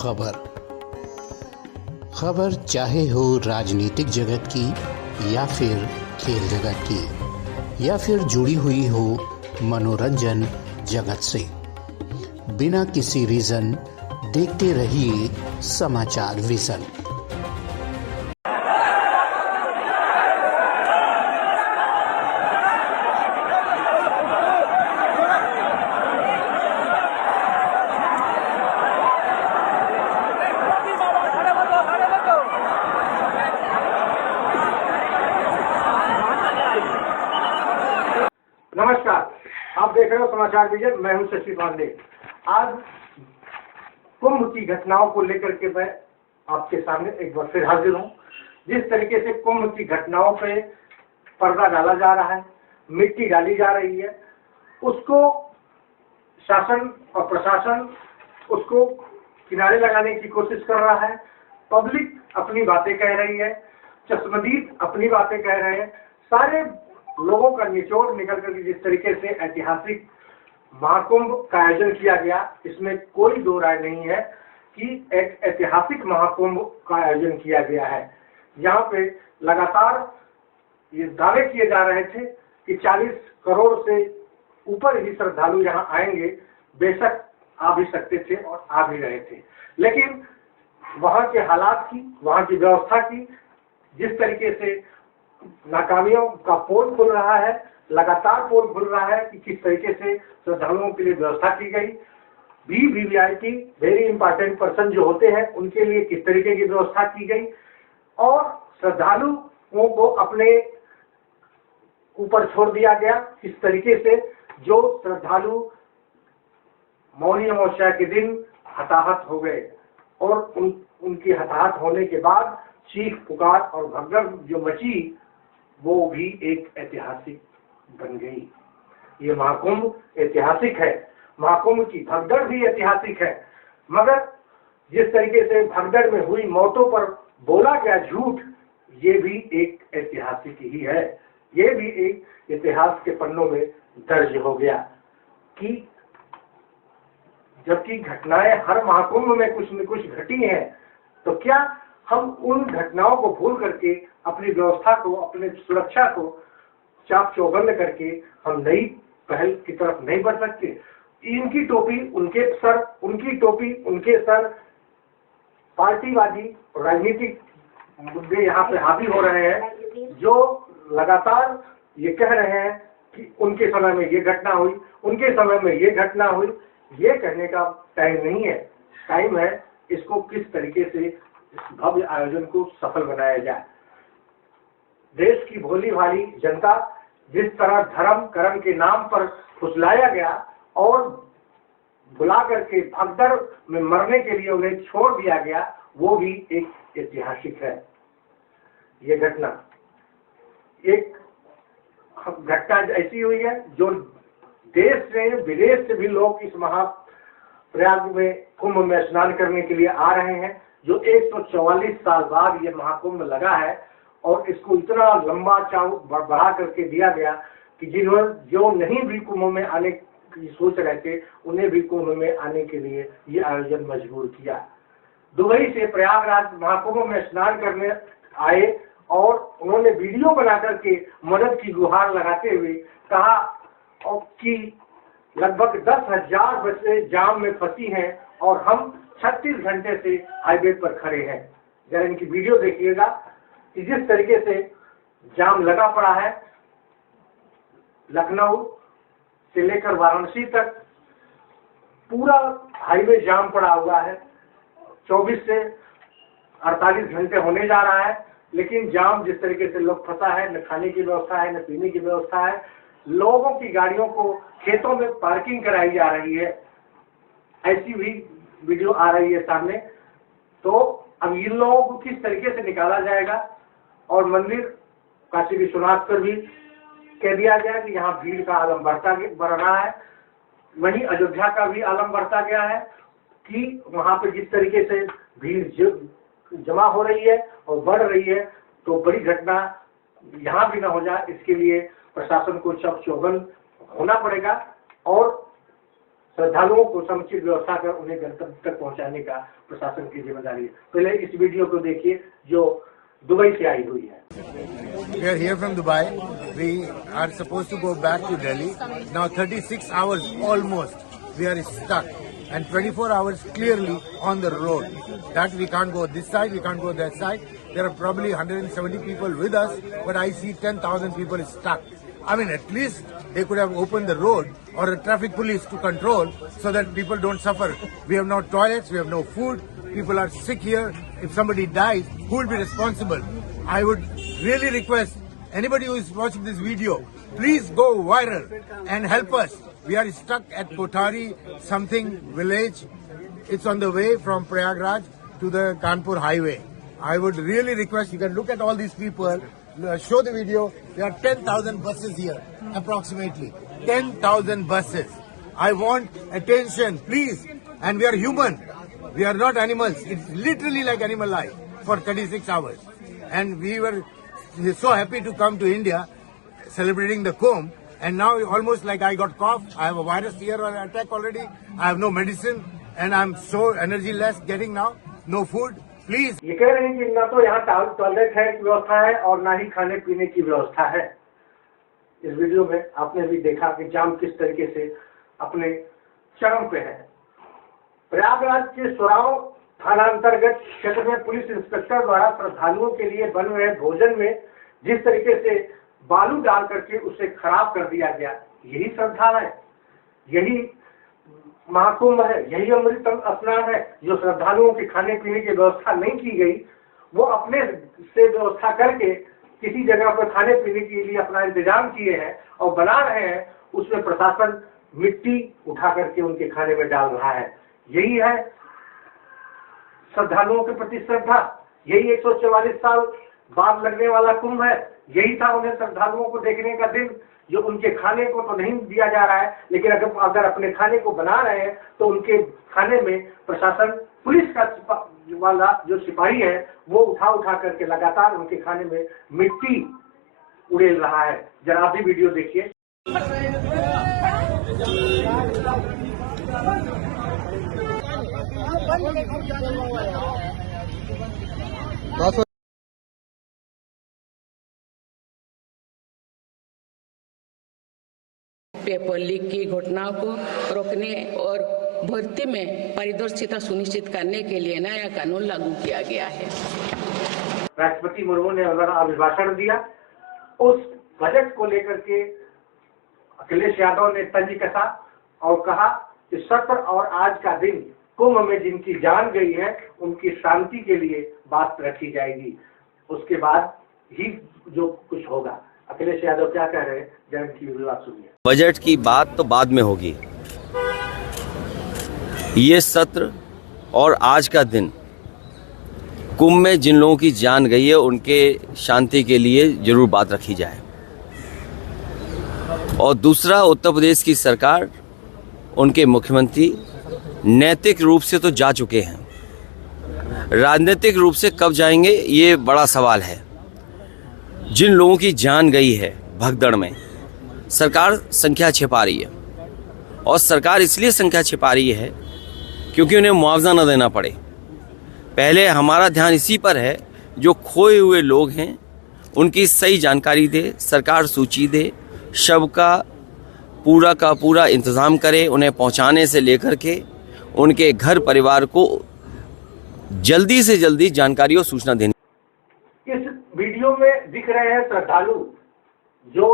खबर खबर चाहे हो राजनीतिक जगत की या फिर खेल जगत की या फिर जुड़ी हुई हो मनोरंजन जगत से, बिना किसी रीजन देखते रहिए समाचार विजन। नमस्कार, आप देख रहे हो समाचार विजन। मैं हूं शशि पांडे। आज कुंभ की घटनाओं को लेकर के मैं आपके सामने एक बार फिर हाजिर हूं। जिस तरीके से कुंभ की घटनाओं पे पर्दा डाला जा रहा है, मिट्टी डाली जा रही है, उसको शासन और प्रशासन उसको किनारे लगाने की कोशिश कर रहा है। पब्लिक अपनी बातें कह रही है, चश्मदीद अपनी बातें कह रहे हैं। सारे लोगों का निचोड़ निकल कर जिस तरीके से ऐतिहासिक महाकुंभ का आयोजन किया गया, इसमें कोई दो राय नहीं है कि एक ऐतिहासिक महाकुंभ का आयोजन किया गया है। यहाँ पे लगातार ये दावे किए जा रहे थे कि 40 करोड़ से ऊपर ही श्रद्धालु यहाँ आएंगे। बेशक आ भी सकते थे और आ भी रहे थे, लेकिन वहाँ के हालात की, वहाँ की व्यवस्था की, जिस तरीके से नाकामियों का पोल खुल रहा है, लगातार पोल खुल रहा है कि किस तरीके से श्रद्धालुओं के लिए व्यवस्था की गई। वीवीआईपी वेरी इंपॉर्टेंट पर्सन जो होते हैं उनके लिए किस तरीके की व्यवस्था की गई और श्रद्धालुओं को अपने ऊपर छोड़ दिया गया किस तरीके से। जो श्रद्धालु मौनी अमावस्या के दिन हताहत हो गए और उनकी हताहत होने के बाद चीख पुकार और भगदड़ जो मची, वो भी एक ऐतिहासिक बन गई। ये महाकुंभ ऐतिहासिक है, महाकुंभ की भगदड़ भी ऐतिहासिक है। मगर जिस तरीके से भगदड़ में हुई मौतों पर बोला गया झूठ, ये भी एक ऐतिहासिक ही है। ये भी एक इतिहास के पन्नों में दर्ज हो गया कि जबकि घटनाएं हर महाकुंभ में कुछ न कुछ घटी हैं, तो क्या हम उन घटनाओं को भूल करके अपनी व्यवस्था को, अपने सुरक्षा को चाक चौबंद करके हम नई पहल की तरफ नहीं बढ़ सकते? इनकी टोपी उनके सर, उनकी टोपी उनके सर। पार्टीवादी राजनीतिक मुद्दे यहाँ पे हावी हो रहे हैं, जो लगातार ये कह रहे हैं कि उनके समय में ये घटना हुई, उनके समय में ये घटना हुई। ये कहने का टाइम नहीं है। टाइम है इसको किस तरीके से इस भव्य आयोजन को सफल बनाया जाए। देश की भोली भाली जनता जिस तरह धर्म कर्म के नाम पर फुसलाया गया और बुला करके भगदड़ में मरने के लिए उन्हें छोड़ दिया गया, वो भी एक ऐतिहासिक है। ये घटना एक घटना ऐसी हुई है जो देश से विदेश से भी लोग इस महाप्रयाग में कुंभ में स्नान करने के लिए आ रहे हैं। जो 144 साल बाद ये महाकुंभ लगा है और इसको इतना लंबा चाव बढ़ा करके दिया गया कि जो नहीं भी कुंभ में आने की सोच रहे थे, उन्हें भी कुंभ में आने के लिए ये आयोजन मजबूर किया। दुबई से प्रयागराज महाकुंभ में स्नान करने आए और उन्होंने वीडियो बना करके मदद की गुहार लगाते हुए कहा कि लगभग 10,000 बसें जाम में फंसी हैं और हम 36 घंटे से हाईवे पर खड़े हैं। जरा इनकी वीडियो देखिएगा कि जिस तरीके से जाम लगा पड़ा है। लखनऊ से लेकर वाराणसी तक पूरा हाईवे जाम पड़ा हुआ है। 24 से 48 घंटे होने जा रहा है, लेकिन जाम जिस तरीके से लोग फंसा है, न खाने की व्यवस्था है, न पीने की व्यवस्था है। लोगों की गाड़ियों को खेतों में पार्किंग कराई जा रही है। ऐसी भी वीडियो आ रही है सामने। तो अब इन लोगों को किस तरीके से निकाला जाएगा। और मंदिर काशी विश्वनाथ पर भी कह दिया गया कि यहाँ भीड़ का आलम बढ़ रहा है। वहीं अयोध्या का भी आलम बढ़ता गया है कि वहां पे जिस तरीके से भीड़ जमा हो रही है और बढ़ रही है, तो बड़ी घटना यहाँ भी ना हो जाए, इसके लिए प्रशासन को चाक चौबंद होना पड़ेगा। और श्रद्धालुओं को समुचित व्यवस्था कर उन्हें गंतव्य तक पहुंचाने का प्रशासन की जिम्मेदारी है। पहले इस वीडियो को देखिए जो दुबई से आई हुई है। We are here from Dubai. We are supposed to go back to Delhi. Now 36 hours almost we are stuck and 24 hours clearly on the road. That we can't go this side, we can't go that side. There are probably 170 people with us, but I see 10,000 people stuck. I mean, at least they could have opened the road or a traffic police to control so that people don't suffer. We have no toilets, we have no food. People are sick here. If somebody dies, who will be responsible? I would really request anybody who is watching this video, please go viral and help us. We are stuck at Kothari something village. It's on the way from Prayagraj to the Kanpur highway. I would really request, you can look at all these people, show the video. There are 10,000 buses here, approximately. 10,000 buses. I want attention, please. And we are human. We are not animals. It's literally like animal life for 36 hours. And we were so happy to come to India celebrating the Kumbh. And now almost like I got cough. I have a virus here or attack already. I have no medicine. And I'm so energy less getting now. No food. Please. ये कह रहे हैं कि ना तो यहाँ toilet है की व्यवस्था है और ना ही खाने पीने की व्यवस्था है। इस वीडियो में आपने भी देखा कि जाम किस तरीके से अपने चरम पे है। प्रयागराज के सोराव थाना अंतर्गत क्षेत्र में पुलिस इंस्पेक्टर द्वारा श्रद्धालुओं के लिए बन रहे भोजन में जिस तरीके से बालू डाल करके उसे खराब कर दिया गया, यही श्रद्धा है, यही महाकुंभ है, यही अमृत स्नान है। जो श्रद्धालुओं के खाने पीने की व्यवस्था नहीं की गई, वो अपने से व्यवस्था करके किसी जगह पर खाने पीने के लिए अपना इंतजाम किए हैं और बना रहे हैं, उसमें प्रशासन मिट्टी उठा करके उनके खाने में डाल रहा है। यही है श्रद्धालुओं के प्रति श्रद्धा। यही 144 साल बाद लगने वाला कुंभ है। यही था उन्हें श्रद्धालुओं को देखने का दिन। जो उनके खाने को तो नहीं दिया जा रहा है, लेकिन अगर अपने खाने को बना रहे हैं तो उनके खाने में प्रशासन पुलिस का वाला जो सिपाही है वो उठा करके लगातार उनके खाने में मिट्टी उड़ेल रहा है। जरा आप भी वीडियो देखिए। पेपर लीक की घटनाओं को रोकने और भर्ती में पारदर्शिता सुनिश्चित करने के लिए नया कानून लागू किया गया है। राष्ट्रपति मुर्मू ने अभिभाषण दिया। उस बजट को लेकर के अखिलेश यादव ने तंज कसा और कहा कि सत्र और आज का दिन कुंभ में जिनकी जान गई है उनकी शांति के लिए बात रखी जाएगी, उसके बाद ही जो कुछ होगा। अखिलेश यादव क्या कह रहे हैं, जरा की बात सुनिए। बजट की बात तो बाद में होगी। ये सत्र और आज का दिन कुंभ में जिन लोगों की जान गई है उनके शांति के लिए जरूर बात रखी जाए। और दूसरा, उत्तर प्रदेश की सरकार, उनके मुख्यमंत्री नैतिक रूप से तो जा चुके हैं, राजनीतिक रूप से कब जाएंगे ये बड़ा सवाल है। जिन लोगों की जान गई है भगदड़ में, सरकार संख्या छिपा रही है और सरकार इसलिए संख्या छिपा रही है क्योंकि उन्हें मुआवजा न देना पड़े। पहले हमारा ध्यान इसी पर है, जो खोए हुए लोग हैं उनकी सही जानकारी दे, सरकार सूची दे, शव का पूरा इंतज़ाम करे, उन्हें पहुंचाने से लेकर के उनके घर परिवार को जल्दी से जल्दी जानकारी और सूचना देनी। इस वीडियो में दिख रहे हैं श्रद्धालु जो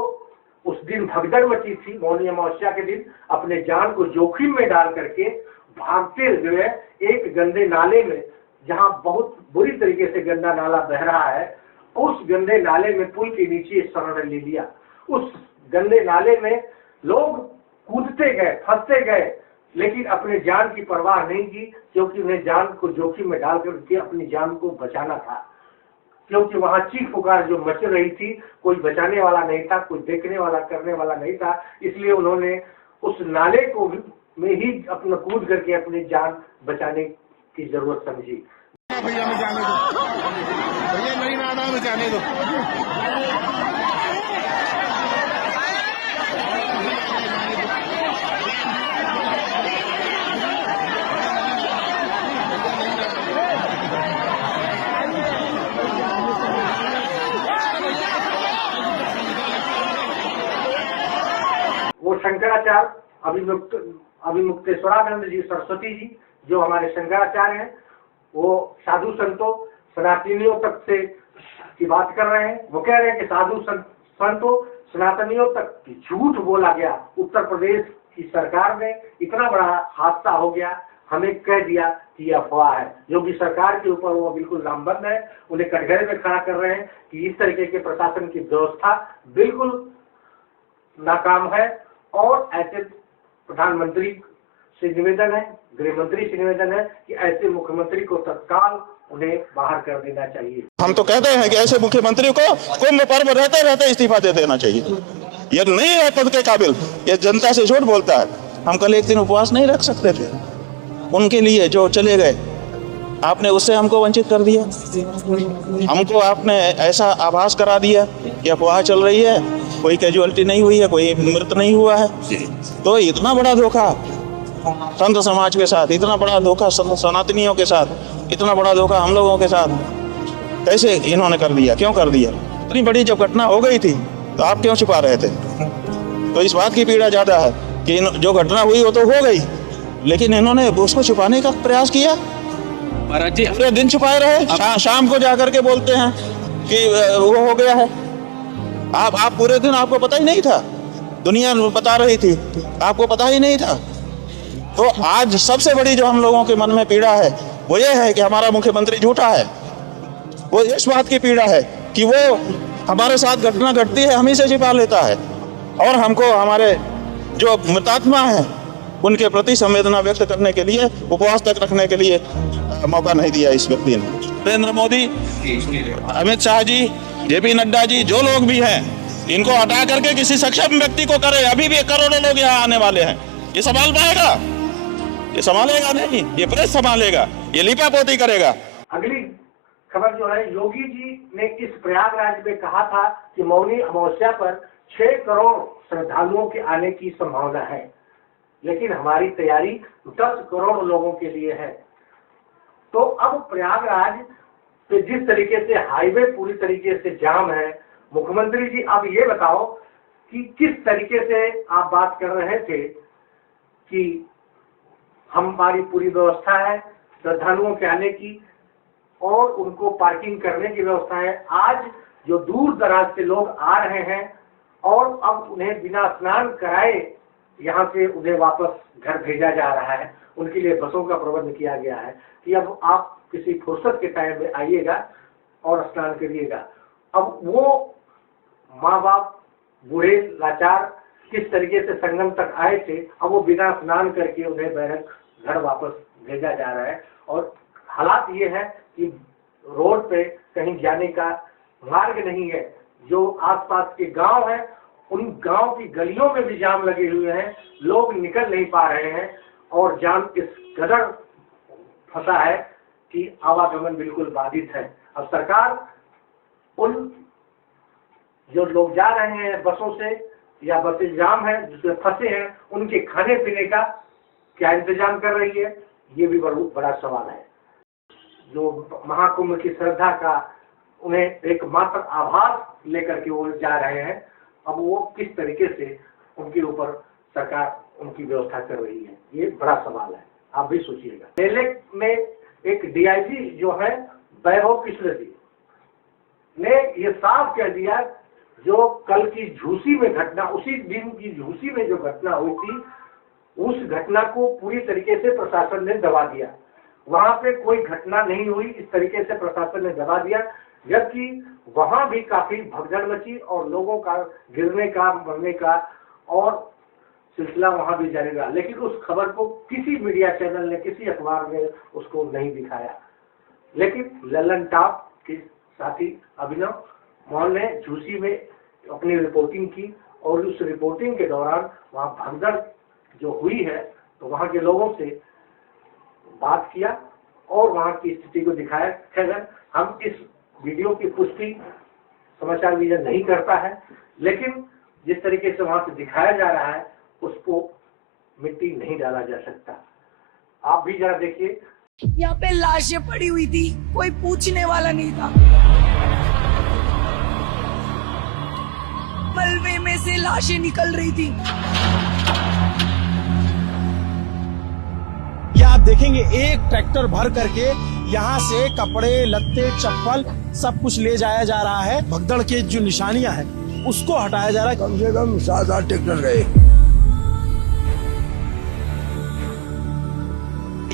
उस दिन भगदड़ मची थी, मौनी अमावस्या के दिन अपने जान को जोखिम में डाल करके भागते हुए एक गंदे नाले में, जहां बहुत बुरी तरीके से गंदा नाला बह रहा है, उस गंदे नाले में पुल के नीचे शरण ले लिया। उस गंदे नाले में लोग कूदते गए, फंसते गए, लेकिन अपने जान की परवाह नहीं की, क्योंकि उन्हें जान को जोखिम में डाल करके अपनी जान को बचाना था। क्योंकि वहां चीख पुकार जो मच रही थी, कोई बचाने वाला नहीं था, कोई देखने वाला करने वाला नहीं था, इसलिए उन्होंने उस नाले को में ही अपना कूद करके अपनी जान बचाने की जरूरत समझी। भैया मैं जाने दो, भैया मेरी नाना में जाने दो। शंकराचार्य अभिमुक्तेश्वरानंद जी सरस्वती जी जो हमारे शंकराचार्य हैं, वो साधु संतों सनातनियों तक से की बात कर रहे हैं। वो कह रहे हैं कि साधु संतों सनातनियों तक झूठ बोला गया। उत्तर प्रदेश की सरकार ने इतना बड़ा हादसा हो गया, हमें कह दिया कि यह अफवाह है। योगी सरकार के ऊपर वो बिल्कुल लामबंद है, उन्हें कटघरे में खड़ा कर रहे हैं कि इस तरीके के प्रशासन की व्यवस्था बिल्कुल नाकाम है। और ऐसे प्रधानमंत्री से निवेदन है, गृह मंत्री से निवेदन है कि ऐसे मुख्यमंत्री को तत्काल उन्हें बाहर कर देना चाहिए। हम तो कहते हैं कि ऐसे मुख्यमंत्री को कुंभ पर्व रहते रहते इस्तीफा दे देना चाहिए। ये नहीं है पद के काबिल, ये जनता से झूठ बोलता है। हम कल एक दिन उपवास नहीं रख सकते थे उनके लिए जो चले गए, आपने उससे हमको वंचित कर दिया। हमको आपने ऐसा आभास करा दिया कि अफवाह चल रही है, कोई कैजुअलिटी नहीं हुई है, कोई मृत नहीं हुआ है। तो इतना बड़ा धोखा संत समाज के साथ, इतना बड़ा धोखा सनातनियों के साथ, इतना बड़ा धोखा हम लोगों के साथ कैसे इन्होंने कर दिया? क्यों कर दिया? इतनी बड़ी जब घटना हो गई थी तो आप क्यों छुपा रहे थे? तो इस बात की पीड़ा ज्यादा है कि जो घटना हुई वो तो हो गई, लेकिन इन्होंने उसको छुपाने का प्रयास किया। पूरे दिन छुपाए रहे, शाम को जाकर के बोलते हैं कि वो हो गया है। आप पूरे दिन आपको पता ही नहीं था, दुनिया बता रही थी, आपको पता ही नहीं था। तो आज सबसे बड़ी जो हम लोगों के मन में पीड़ा है वो ये है कि हमारा मुख्यमंत्री झूठा है। वो इस बात की पीड़ा है कि वो हमारे साथ घटना घटती है हम ही से छिपा लेता है, और हमको हमारे जो मृतात्मा हैं उनके प्रति संवेदना व्यक्त करने के लिए, उपवास तक रखने के लिए मौका नहीं दिया इस व्यक्ति ने। नरेंद्र मोदी, अमित शाह जी, जेपी नड्डा जी, जो लोग भी हैं, इनको हटा करके किसी सक्षम व्यक्ति को करे। अभी भी करोड़ों लोग यहाँ आने वाले हैं, ये संभाल पाएगा? ये संभालेगा नहीं, ये प्रेस संभालेगा, ये लिपापोती करेगा। अगली खबर जो है, योगी जी ने इस प्रयागराज में कहा था कि मौनी अमावस्या पर 6 करोड़ श्रद्धालुओं के आने की संभावना है, लेकिन हमारी तैयारी 10 करोड़ लोगों के लिए है। तो अब प्रयागराज पे जिस तरीके से हाईवे पूरी तरीके से जाम है, मुख्यमंत्री जी अब ये बताओ कि किस तरीके से आप बात कर रहे थे कि हमारी पूरी व्यवस्था है श्रद्धालुओं के आने की और उनको पार्किंग करने की व्यवस्था है। आज जो दूर दराज से लोग आ रहे हैं और अब उन्हें बिना स्नान कराए यहाँ से उन्हें वापस घर भेजा जा रहा है, उनके लिए बसों का प्रबंध किया गया है कि अब आप किसी फुर्सत के टाइम में आइएगा और स्नान करिएगा। अब वो माँ बाप बूढ़े लाचार किस तरीके से संगम तक आए थे, अब वो बिना स्नान करके उन्हें बैरक घर वापस भेजा जा रहा है। और हालात ये है कि रोड पे कहीं जाने का मार्ग नहीं है। जो आसपास के गांव हैं, उन गांव की गलियों में भी जाम लगे हुए हैं, लोग निकल नहीं पा रहे हैं और जाम इस कदर फंसा है कि आवागमन बिल्कुल बाधित है। अब सरकार उन जो लोग जा रहे हैं बसों से या बसें जाम है जिसमें फंसे हैं, उनके खाने पीने का क्या इंतजाम कर रही है, ये भी बहुत बड़ा सवाल है। जो महाकुंभ की श्रद्धा का उन्हें एक मात्र आभास लेकर के वो जा रहे हैं, अब वो किस तरीके से उनके ऊपर सरकार उनकी व्यवस्था कर रही है, ये बड़ा सवाल है। आप भी सोचिएगा। मेले में एक डीआईजी जो है वैभव कृष्ण जी ने ये साफ कह दिया, जो कल की झूसी में घटना, उसी दिन की झूसी में जो घटना हुई थी, उस घटना को पूरी तरीके से प्रशासन ने दबा दिया। वहां पे कोई घटना नहीं हुई, इस तरीके से प्रशासन ने दबा दिया, जबकि वहां भी काफी भगदड़ मची और लोगों का गिरने का, मरने का और सिलसिला वहां भी जारी रहा। लेकिन उस खबर को किसी मीडिया चैनल ने, किसी अखबार ने उसको नहीं दिखाया। लेकिन लल्लन टॉप के साथी अभिनव मोहन ने झूसी में अपनी रिपोर्टिंग की और उस रिपोर्टिंग के दौरान वहां भगदड़ जो हुई है, तो वहां के लोगों से बात किया और वहां की स्थिति को दिखाया। खैर, हम इस वीडियो की पुष्टि समाचार विजन नहीं करता है, लेकिन जिस तरीके से वहां से दिखाया जा रहा है उसको मिट्टी नहीं डाला जा सकता। आप भी जरा देखिए। यहाँ पे लाशें पड़ी हुई थी, कोई पूछने वाला नहीं था। मलबे में से लाशें निकल रही थी। देखेंगे एक ट्रैक्टर भर करके यहाँ से कपड़े, लत्ते, चप्पल सब कुछ ले जाया जा रहा है। भगदड़ के जो निशानियां हैं उसको हटाया जा रहा है। कम से कम 7-8 ट्रैक्टर गए।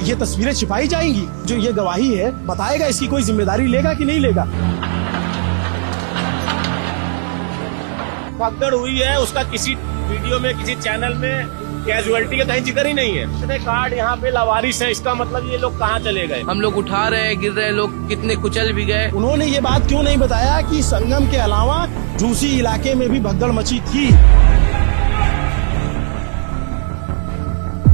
ये तस्वीरें छिपाई जाएंगी, जो ये गवाही है बताएगा इसकी कोई जिम्मेदारी लेगा कि नहीं लेगा। भगदड़ हुई है उसका किसी वीडियो में, किसी चैनल में कैजुअलिटी का कहीं जिक्र ही नहीं है। इतने कार्ड यहाँ पे लावारिस है, इसका मतलब ये लोग कहाँ चले गए। हम लोग उठा रहे हैं, गिर रहे हैं, लोग कितने कुचल भी गए। उन्होंने ये बात क्यों नहीं बताया कि संगम के अलावा झूसी इलाके में भी भगदड़ मची थी।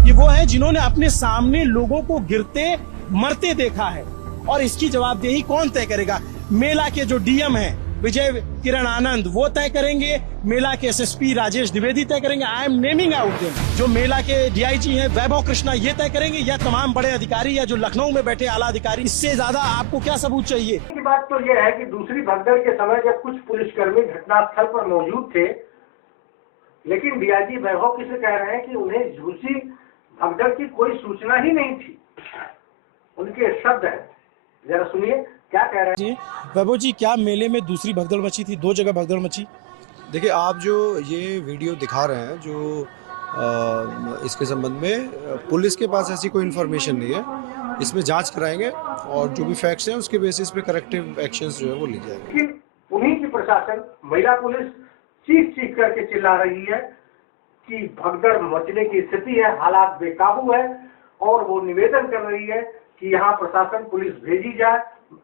ये वो है जिन्होंने अपने सामने लोगों को गिरते मरते देखा है, और इसकी जवाबदेही कौन तय करेगा? मेला के जो डीएम है विजय किरण आनंद वो तय करेंगे, मेला के एसएसपी राजेश द्विवेदी तय करेंगे, I am naming out them, जो मेला के डीआईजी हैं वैभव कृष्णा ये तय करेंगे, या तमाम बड़े अधिकारी या जो लखनऊ में बैठे आला अधिकारी। इससे ज्यादा आपको क्या सबूत चाहिए? की बात तो ये है कि दूसरी भगदड़ के समय जब कुछ पुलिसकर्मी घटनास्थल पर मौजूद थे, लेकिन डीआईजी वैभव किसे कह रहे हैं कि उन्हें झूसी भगदड़ की कोई सूचना ही नहीं थी। उनके शब्द है, जरा सुनिए क्या कह रहे हैं। जी वैभव जी, क्या मेले में दूसरी भगदड़ मची थी? 2 जगह भगदड़ मची। देखिए, आप जो ये वीडियो दिखा रहे हैं, जो इसके संबंध में पुलिस के पास ऐसी कोई इन्फॉर्मेशन नहीं है। इसमें जांच कराएंगे और जो भी फैक्ट्स हैं उसके बेसिस पे करेक्टिव एक्शंस जो है वो ली जाएंगे। लेकिन उन्हीं की प्रशासन, महिला पुलिस चीख चीख करके चिल्ला रही है कि भगदड़ मचने की स्थिति है, हालात बेकाबू है, और वो निवेदन कर रही है कि यहाँ प्रशासन, पुलिस भेजी जाए,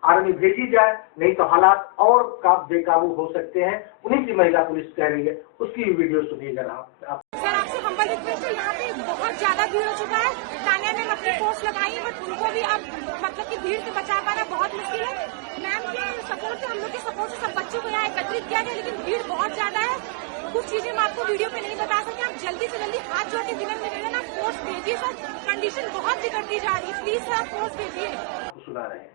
आर्मी भेजी जाए, नहीं तो हालात और बेकाबू हो सकते हैं। उन्हीं की महिला पुलिस कह रही है, उसकी वीडियो सुनिए जरा। सर आपसे हम्बल रिक्वेस्ट है, यहाँ पे बहुत ज्यादा भीड़ हो चुका है। तानिया ने अपनी फोर्स लगाई, बट उनको भी अब मतलब की भीड़ से बचा पाना बहुत मुश्किल है। मैम के सपोर्ट से, हम लोग के सपोर्ट से सब बच्चों को यहाँ एकत्रित किया गया, लेकिन भीड़ बहुत ज्यादा है। कुछ चीजें मैं आपको वीडियो पे नहीं बता सकती। आप जल्दी से जल्दी हाथ जोड़ के विनम्र निवेदन, आप फोर्स भेजिए सर, कंडीशन बहुत बिगड़ती जा रही है, प्लीज सर आप फोर्स भेजिए। सुना रहे हैं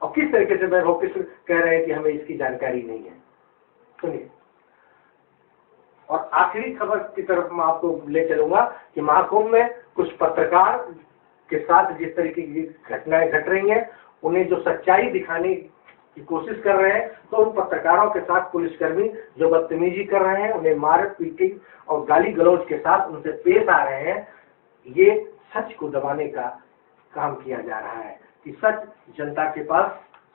और किस तरीके से वैभव कृष्ण कह रहे हैं कि हमें इसकी जानकारी नहीं है, सुनिए। और आखिरी खबर की तरफ मैं आपको ले चलूंगा कि महाकुंभ में कुछ पत्रकार के साथ जिस तरीके की घटनाएं घट रही हैं, उन्हें जो सच्चाई दिखाने की कोशिश कर रहे हैं, तो उन पत्रकारों के साथ पुलिसकर्मी जो बदतमीजी कर रहे हैं, उन्हें मार पीटी और गाली गलौज के साथ उनसे पेश आ रहे हैं, ये सच को दबाने का काम किया जा रहा है कि सच जनता के पास,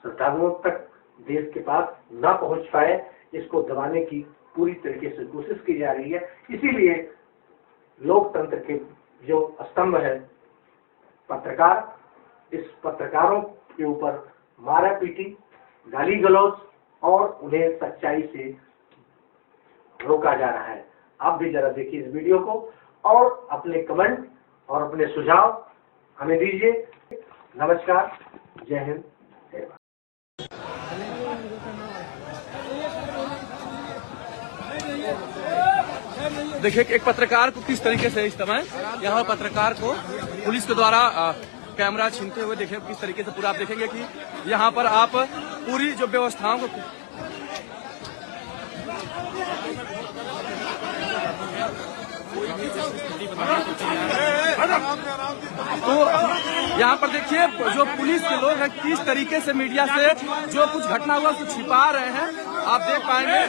श्रद्धालुओं तक, देश के पास न पहुंच पाए, इसको दबाने की पूरी तरीके से कोशिश की जा रही है। इसीलिए लोकतंत्र के जो स्तंभ है पत्रकार, इस पत्रकारों के ऊपर मारा पीटी, गाली गलौज और उन्हें सच्चाई से रोका जा रहा है। आप भी जरा देखिए इस वीडियो को और अपने कमेंट और अपने सुझाव हमें दीजिए। नमस्कार, जय हिंद, जय भारत। देखिए एक पत्रकार को किस तरीके से इस समय यहाँ पत्रकार को पुलिस के द्वारा कैमरा छीनते हुए देखिए किस तरीके से पूरा आप देखेंगे कि यहाँ पर आप पूरी जो व्यवस्थाओं को तो यहाँ पर देखिए जो पुलिस के लोग हैं किस तरीके से मीडिया से जो कुछ घटना हुआ उसको छिपा रहे हैं, आप देख पाएंगे।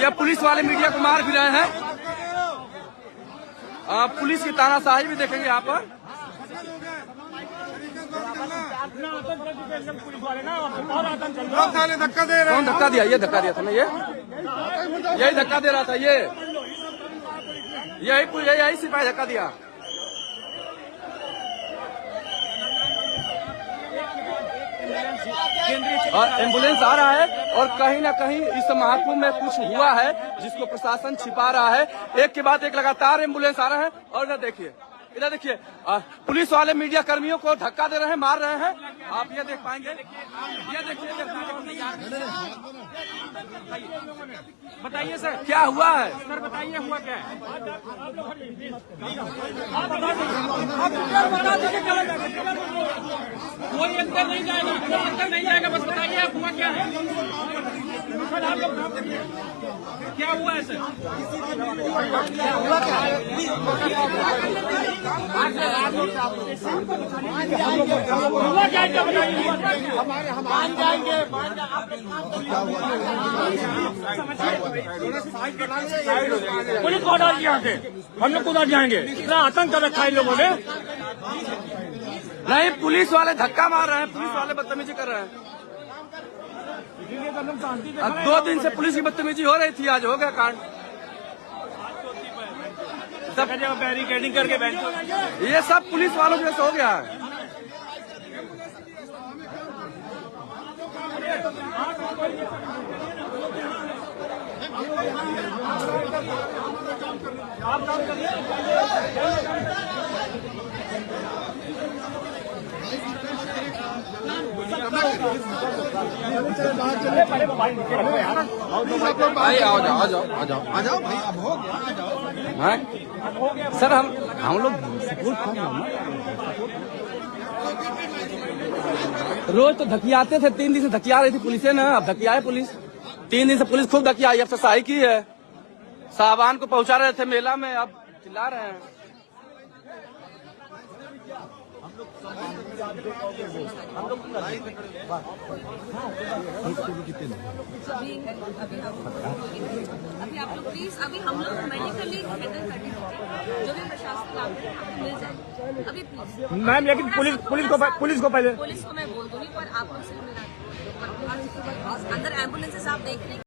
ये पुलिस वाले मीडिया को मार भी रहे हैं। पुलिस की तानाशाही भी देखेंगे यहाँ पर। कौन धक्का दिया? ये धक्का दिया था ना, यही धक्का दे रहा था, यही सिपाही धक्का दिया। और एम्बुलेंस आ रहा है और कहीं ना कहीं इस महाकुंभ में कुछ हुआ है जिसको प्रशासन छिपा रहा है। एक के बाद एक लगातार एम्बुलेंस आ रहे हैं और इधर देखिए पुलिस वाले मीडिया कर्मियों को धक्का दे रहे हैं, मार रहे हैं। आप ये देख पाएंगे, ये देखिए। बताइए सर क्या हुआ है? सर बताइए हुआ क्या है? कोई अंदर नहीं जाएगा, बस बताइए हुआ क्या है? क्या हुआ है सर? पुलिस को हटा दिया थे, हम लोग उधर जाएंगे। इतना आतंक कर रखा है इन लोगों ने। नहीं, पुलिस वाले धक्का मार रहे हैं, पुलिस वाले बदतमीजी कर रहे हैं। अब 2 दिन से पुलिस की बदतमीजी हो रही थी, आज हो गया कांड। सब बैरिकेडिंग करके ये सब पुलिस वालों की वजह से हो गया है। भाई आ जाओ भाई, अब हो गया। सर हम लोग रोज तो धकियाते थे, 3 दिन से धकिया रही थी पुलिस ना, अब धकियाए पुलिस। 3 दिन से पुलिस खूब धकियाई, अब सफाई की है। साहबान को पहुंचा रहे थे मेला में, अब चिल्ला रहे हैं। अभी आप लोग प्लीज, अभी हम लोग मेडिकली हैंडल करने जो भी प्रशासन मिल जाए अभी प्लीज मैम। लेकिन पुलिस को पहले पुलिस को मैं बोल दूंगी, पर आप लोग से मिला अंदर एम्बुलेंसेस आप देख रहे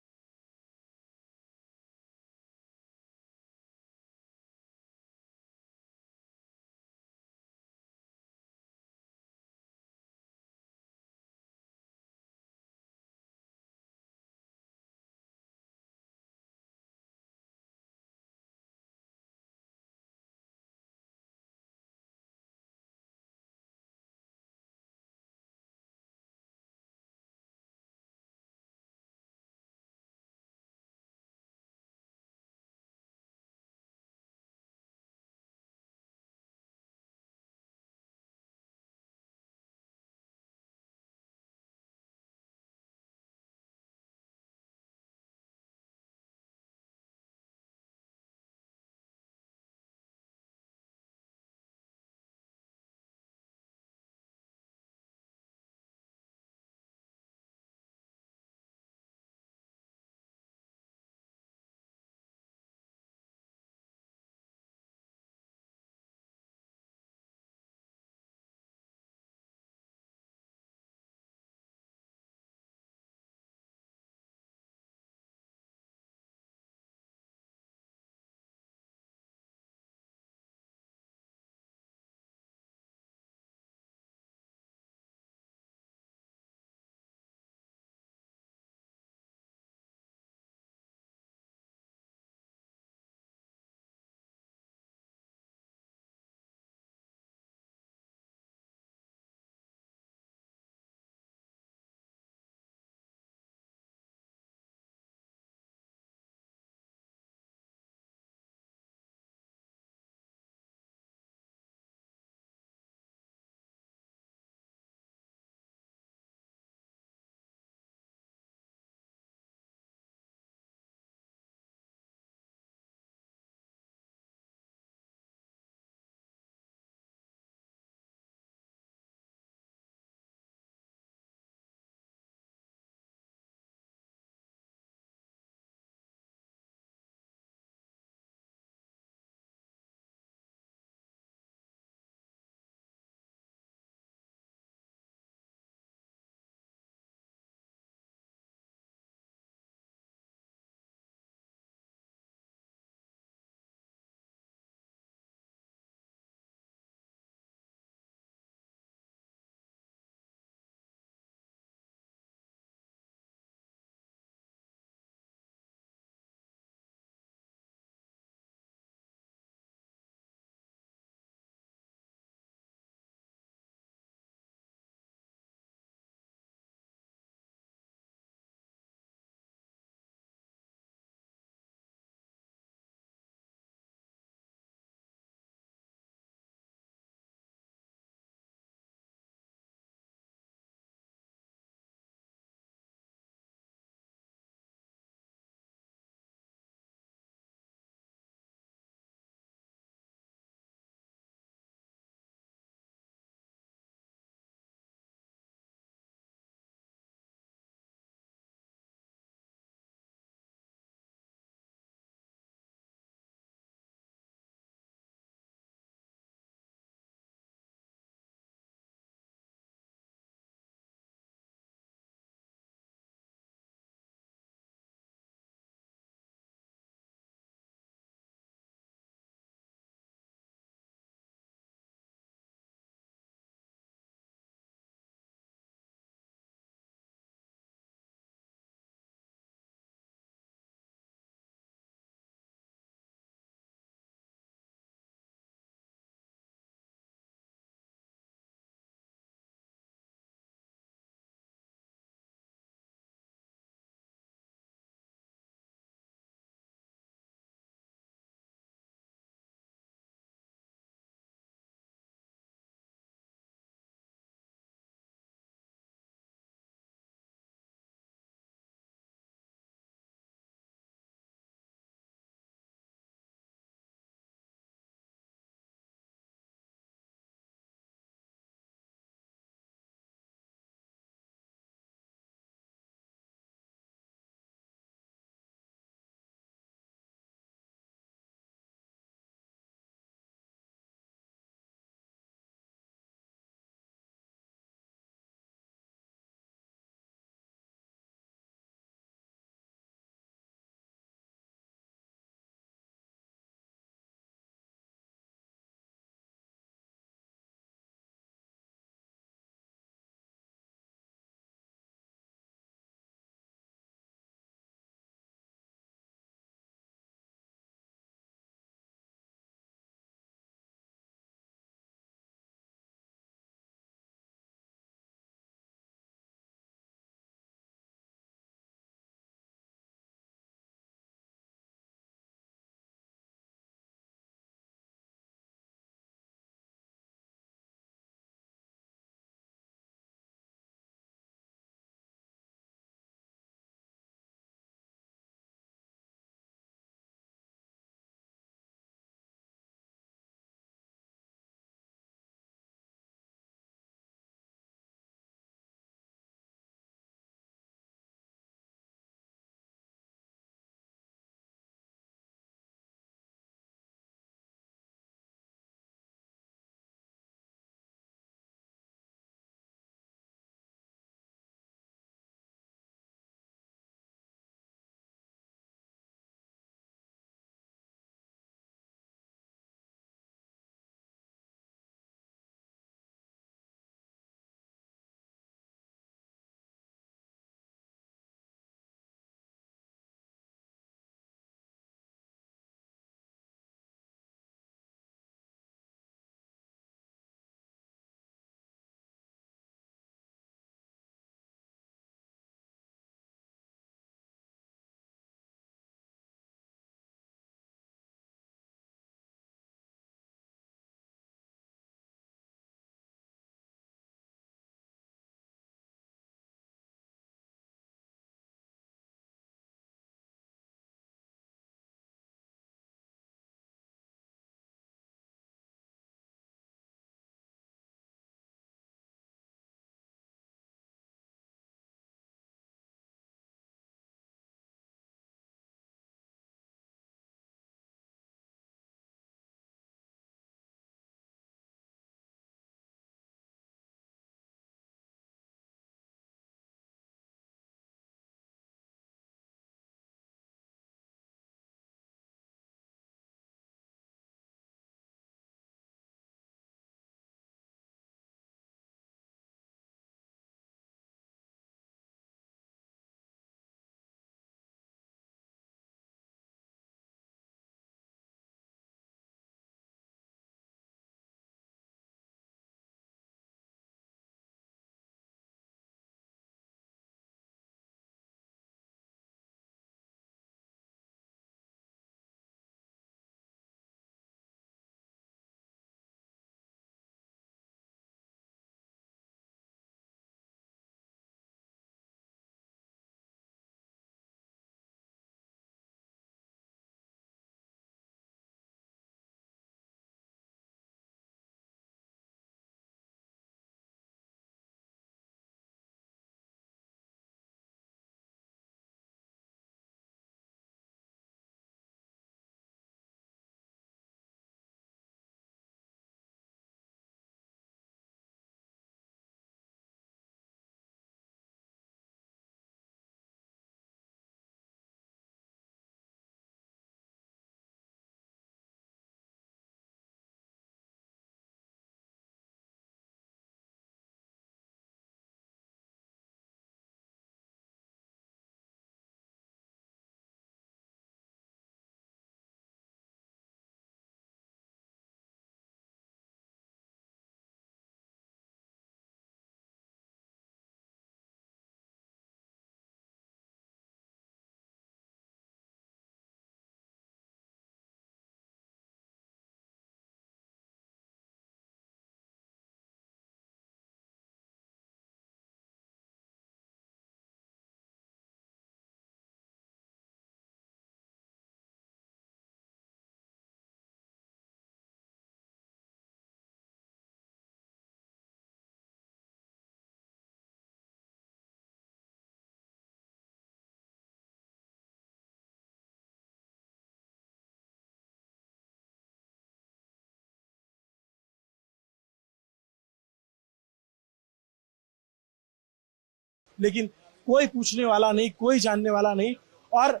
लेकिन कोई पूछने वाला नहीं, कोई जानने वाला नहीं। और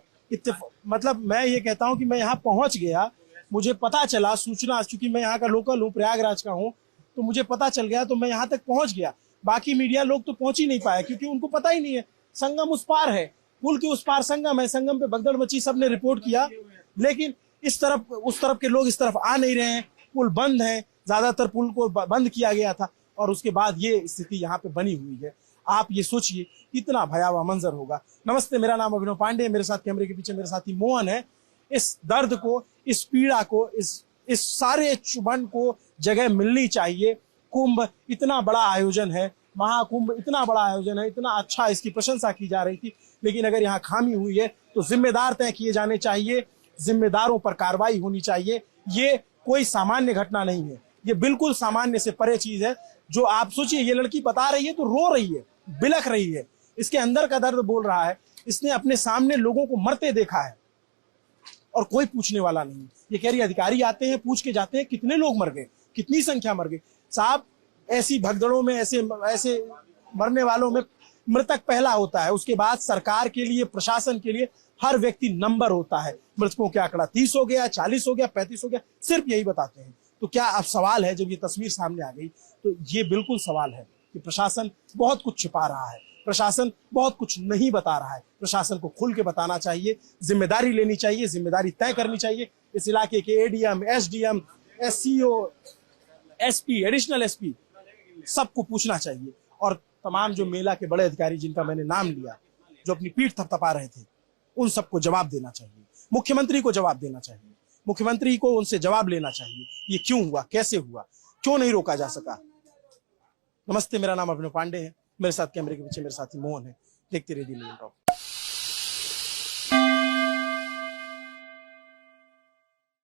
मतलब मैं ये कहता हूं कि मैं यहाँ पहुंच गया, मुझे पता चला, सूचना, चूंकि मैं यहाँ का लोकल हूँ, प्रयागराज का हूँ, तो मुझे पता चल गया तो मैं यहाँ तक पहुंच गया। बाकी मीडिया लोग तो पहुंच ही नहीं पाए क्योंकि उनको पता ही नहीं है। संगम उस पार है, पुल के उस पार संगम है, संगम पे भगदड़ मची, सबने रिपोर्ट किया, लेकिन इस तरफ उस तरफ के लोग इस तरफ आ नहीं रहे हैं। पुल बंद है, ज्यादातर पुल को बंद किया गया था और उसके बाद ये स्थिति यहाँ पे बनी हुई है। आप ये सोचिए कितना भयावह मंजर होगा। नमस्ते, मेरा नाम अभिनव पांडे, मेरे साथ कैमरे के पीछे मेरे साथी मोहन है। इस दर्द को, इस पीड़ा को, इस सारे चुभन को जगह मिलनी चाहिए। कुंभ इतना बड़ा आयोजन है, महाकुंभ इतना बड़ा आयोजन है, इतना अच्छा, इसकी प्रशंसा की जा रही थी, लेकिन अगर यहाँ खामी हुई है तो जिम्मेदार तय किए जाने चाहिए, जिम्मेदारों पर कार्रवाई होनी चाहिए। ये कोई सामान्य घटना नहीं है, ये बिल्कुल सामान्य से परे चीज है। जो आप सोचिए, ये लड़की बता रही है तो रो रही है, बिलख रही है, इसके अंदर का दर्द बोल रहा है। इसने अपने सामने लोगों को मरते देखा है और कोई पूछने वाला नहीं। ये कह रही अधिकारी आते हैं, पूछ के जाते हैं कितने लोग मर गए, कितनी संख्या मर गई। साहब, ऐसी भगदड़ों में, ऐसे मरने वालों में मृतक पहला होता है, उसके बाद सरकार के लिए, प्रशासन के लिए हर व्यक्ति नंबर होता है। मृतकों का आंकड़ा 30 हो गया, 40 हो गया, 35 हो गया, सिर्फ यही बताते हैं। तो क्या अब सवाल है, जब ये तस्वीर सामने आ गई तो ये बिल्कुल सवाल है कि प्रशासन बहुत कुछ छिपा रहा है, प्रशासन बहुत कुछ नहीं बता रहा है। प्रशासन को खुल के बताना चाहिए, जिम्मेदारी लेनी चाहिए, जिम्मेदारी तय करनी चाहिए। इस इलाके के ADM, SDM, SCO, SP, additional SP, सबको पूछना चाहिए। और तमाम जो मेला के बड़े अधिकारी जिनका मैंने नाम लिया, जो अपनी पीठ थपथपा रहे थे, उन सबको जवाब देना चाहिए। मुख्यमंत्री को जवाब देना चाहिए, मुख्यमंत्री को उनसे जवाब लेना चाहिए। ये क्यों हुआ, कैसे हुआ, क्यों नहीं रोका जा सका। नमस्ते, मेरा नाम अभिनव पांडे है, मेरे साथ कैमरे के पीछे मेरे साथी मोहन है। देखते रहिए दिल्ली टॉप।